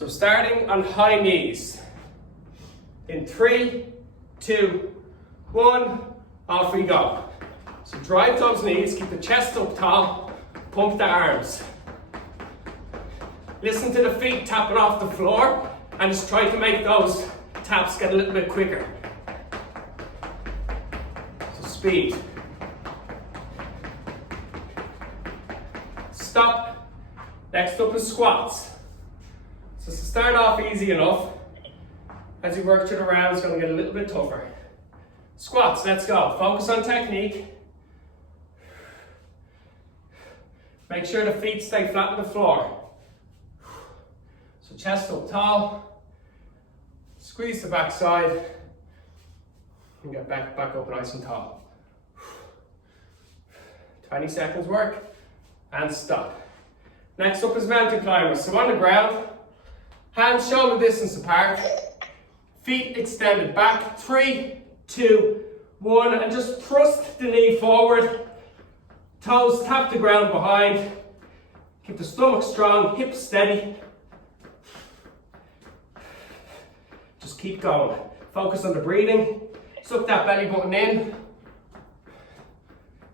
So starting on high knees. In 3, 2, 1, off we go. So drive those knees, keep the chest up tall, pump the arms. Listen to the feet tapping off the floor and just try to make those taps get a little bit quicker. So speed. Stop. Next up is squats. So to start off easy enough, as you work through the round, it's going to get a little bit tougher. Squats, let's go. Focus on technique. Make sure the feet stay flat on the floor. So chest up tall. Squeeze the back side. And get back up nice and tall. 20 seconds work. And stop. Next up is mountain climbers. So on the ground, hands shoulder distance apart, feet extended back. 3, 2, 1, and just thrust the knee forward. Toes tap the ground behind. Keep the stomach strong, hips steady. Just keep going. Focus on the breathing. Suck that belly button in.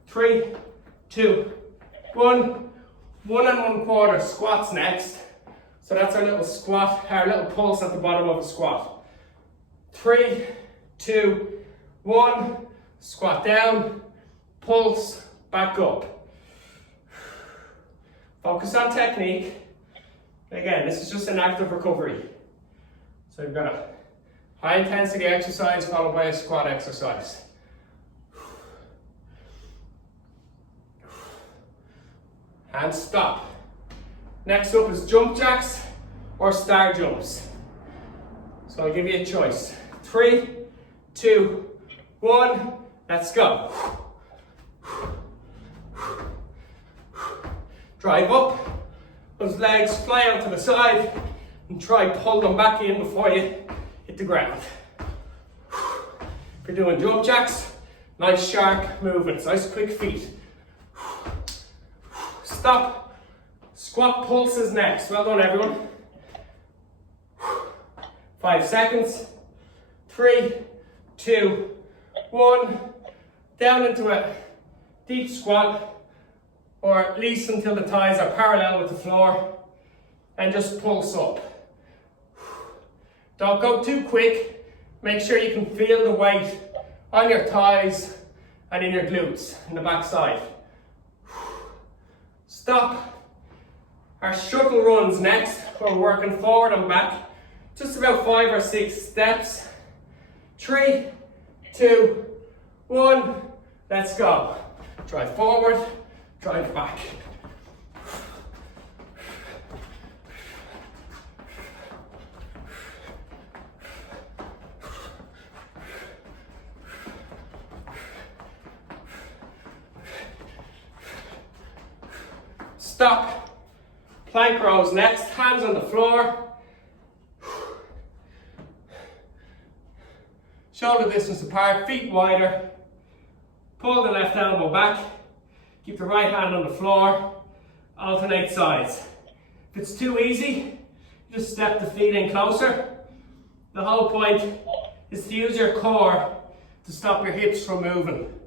3, 2, 1. 1 1/4 squats next. So that's our little squat, our little pulse at the bottom of a squat. 3, 2, 1. Squat down, pulse, back up. Focus on technique. Again, this is just an active recovery. So you've got a high intensity exercise followed by a squat exercise. And stop. Next up is jump jacks or star jumps. So I'll give you a choice. 3, 2, 1, let's go. Drive up, those legs fly out to the side and try pull them back in before you hit the ground. If you're doing jump jacks, nice sharp movements, nice quick feet. Stop. Squat pulses next. Well done, everyone. 5 seconds. 3, 2, 1. Down into a deep squat, or at least until the thighs are parallel with the floor, and just pulse up. Don't go too quick. Make sure you can feel the weight on your thighs and in your glutes, in the back side. Stop. Our shuttle runs next. We're working forward and back. Just about 5 or 6 steps. 3, 2, 1. Let's go. Drive forward, drive back. Stop. Plank rows next, hands on the floor. Shoulder distance apart, feet wider. Pull the left elbow back. Keep the right hand on the floor. Alternate sides. If it's too easy, just step the feet in closer. The whole point is to use your core to stop your hips from moving.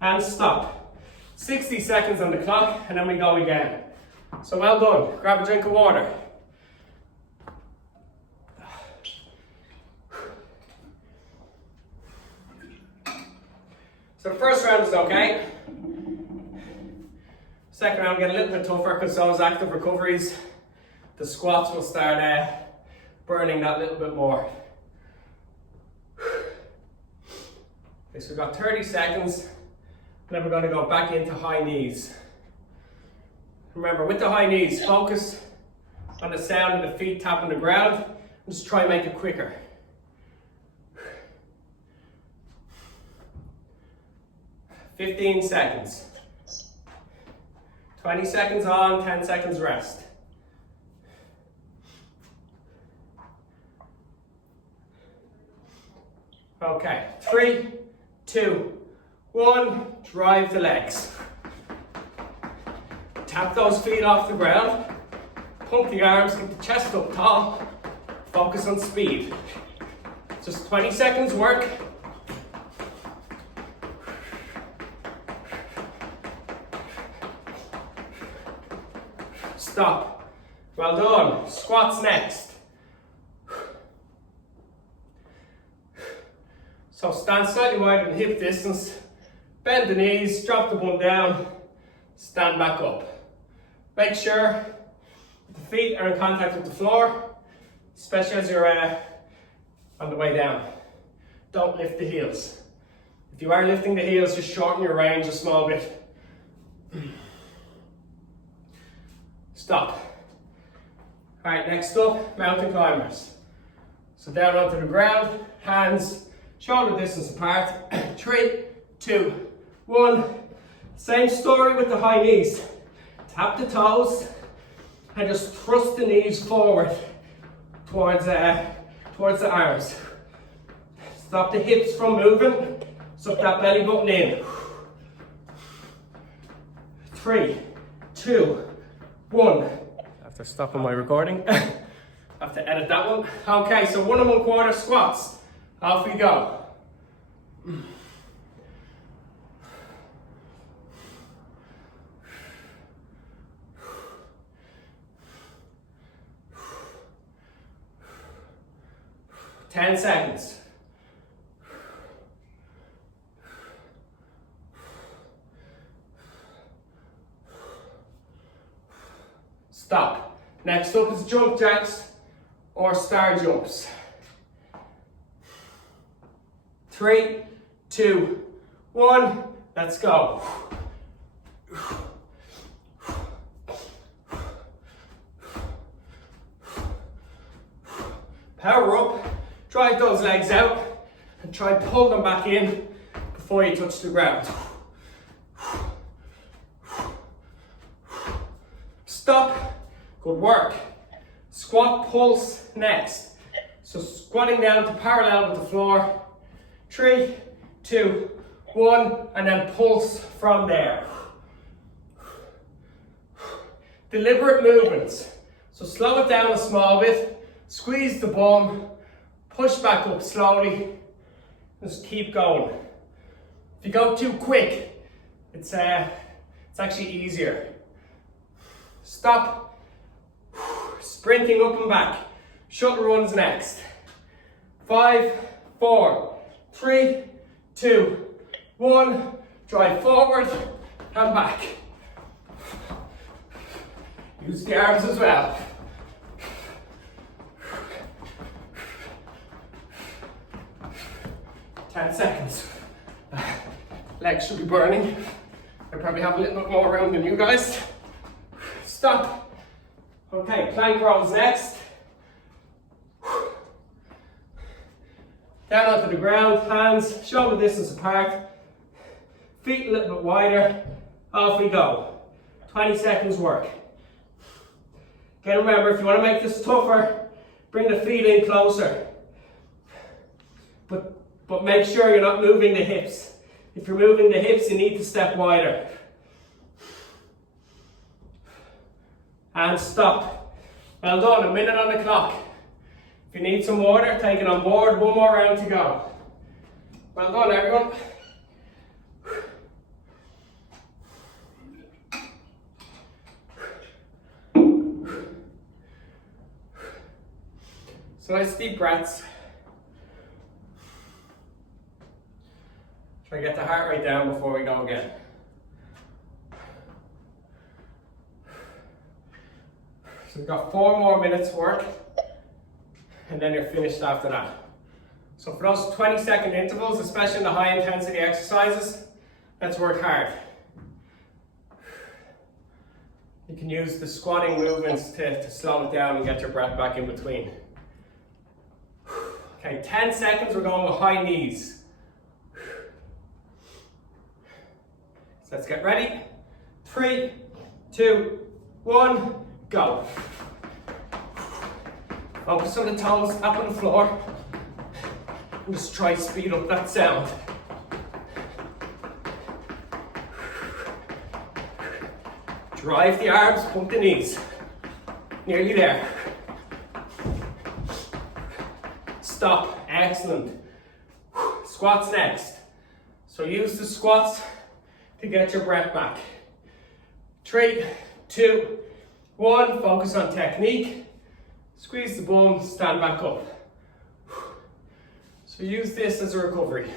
And stop. 60 seconds on the clock, and then we go again. So well done. Grab a drink of water. So the first round is okay. Second round get a little bit tougher because those active recoveries, the squats will start burning that little bit more. Okay, so we've got 30 seconds. Then we're going to go back into high knees. Remember, with the high knees, focus on the sound of the feet tapping the ground and just try and make it quicker. 15 seconds. 20 seconds on, 10 seconds rest. Okay, 3, 2, 1, drive the legs. Tap those feet off the ground. Pump the arms, get the chest up tall. Focus on speed. Just 20 seconds work. Stop. Well done. Squats next. So stand slightly wider than hip distance. Bend the knees, drop the bum down, stand back up. Make sure the feet are in contact with the floor, especially as you're on the way down. Don't lift the heels. If you are lifting the heels, just shorten your range a small bit. Stop. All right, next up, mountain climbers. So down onto the ground, hands shoulder distance apart. 3, 2, 1. Same story with the high knees. Tap the toes and just thrust the knees forward towards the arms. Stop the hips from moving. Suck that belly button in. 3, 2, 1. I have to stop on my recording. I have to edit that one. Okay, so 1 1/4 squats. Off we go. Ten seconds. Stop. Next up is jump jacks or star jumps. 3, 2, 1, let's go. Power up, drive those legs out and try and pull them back in before you touch the ground. Stop, good work. Squat pulse next. So squatting down to parallel with the floor. 3, 2, 1, and then pulse from there. Deliberate movements. So slow it down a small bit, squeeze the bum, push back up slowly, just keep going. If you go too quick, it's actually easier. Stop, sprinting up and back. Shuttle runs next. 5, 4, 3, 2, 1, drive forward and back. Use the arms as well. Ten seconds. Legs should be burning. I probably have a little bit more room than you guys. Stop. Okay, plank rows next. Down onto the ground, hands shoulder distance apart, feet a little bit wider, off we go. 20 seconds work. Again, remember, if you want to make this tougher, bring the feet in closer. But make sure you're not moving the hips. If you're moving the hips, you need to step wider. And stop. Well done, a minute on the clock. If you need some water, take it on board. 1 more round to go. Well done, everyone. So nice deep breaths. Try to get the heart rate down before we go again. So we've got 4 more minutes work, and then you're finished after that. So for those 20-second intervals, especially in the high intensity exercises, let's work hard. You can use the squatting movements to slow it down and get your breath back in between. Okay, 10 seconds, we're going with high knees. So let's get ready. 3, 2, 1, go. Focus on the toes, up on the floor. And just try to speed up that sound. Drive the arms, pump the knees. Nearly there. Stop, excellent. Squats next. So use the squats to get your breath back. 3, 2, 1, focus on technique. Squeeze the bum, stand back up. So use this as a recovery.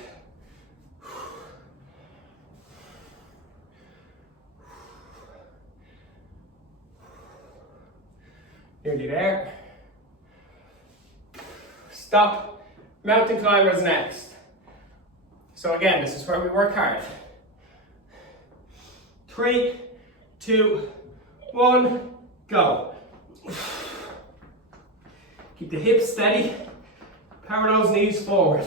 Nearly there. Stop. Mountain climbers next. So again, this is where we work hard. 3, 2, 1, go. Keep the hips steady. Power those knees forward.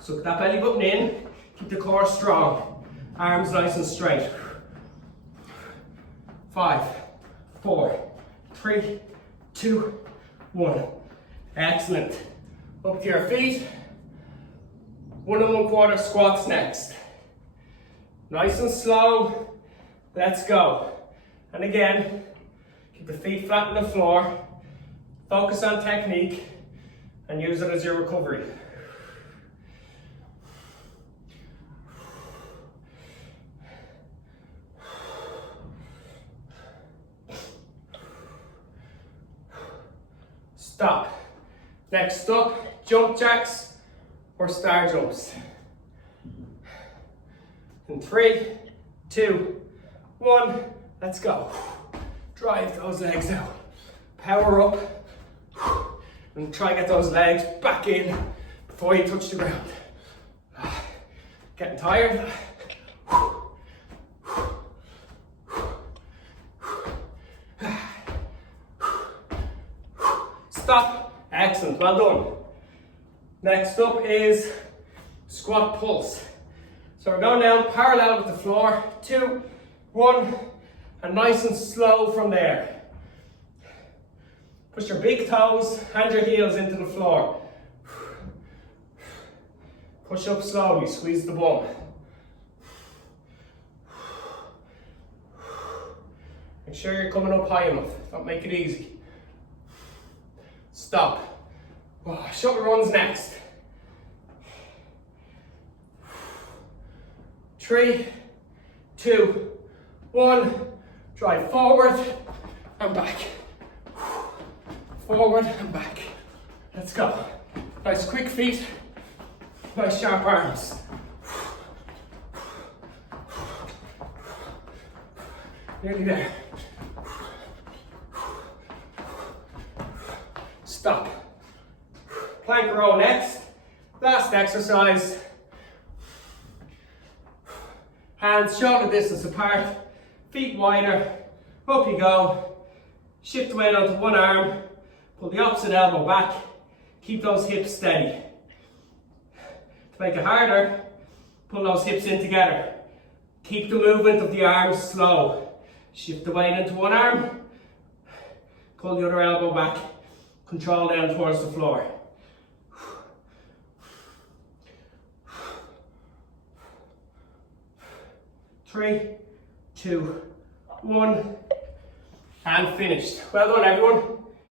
Suck that belly button in. Keep the core strong. Arms nice and straight. 5, 4, 3, 2, 1. Excellent. Up to your feet. 1 1/4 squats next. Nice and slow. Let's go. And again, keep the feet flat on the floor. Focus on technique and use it as your recovery. Stop. Next up, jump jacks or star jumps. In 3, 2, 1, let's go. Drive those legs out. Power up. And try and get those legs back in before you touch the ground. Getting tired? Stop. Excellent, well done. Next up is squat pulse. So we're going down parallel with the floor. 2, 1, and nice and slow from there. Push your big toes and your heels into the floor. Push up slowly, squeeze the bum. Make sure you're coming up high enough, don't make it easy. Stop. Shuttle runs next. 3, 2, 1, drive forward and back. Forward and back. Let's go. Nice quick feet, nice sharp arms. Nearly there. Stop. Plank row next. Last exercise. Hands shoulder distance apart, feet wider. Up you go. Shift the weight onto one arm. Pull the opposite elbow back. Keep those hips steady. To make it harder, pull those hips in together. Keep the movement of the arms slow. Shift the weight into one arm. Pull the other elbow back. Control down towards the floor. Three, 2, 1, and finished. Well done, everyone.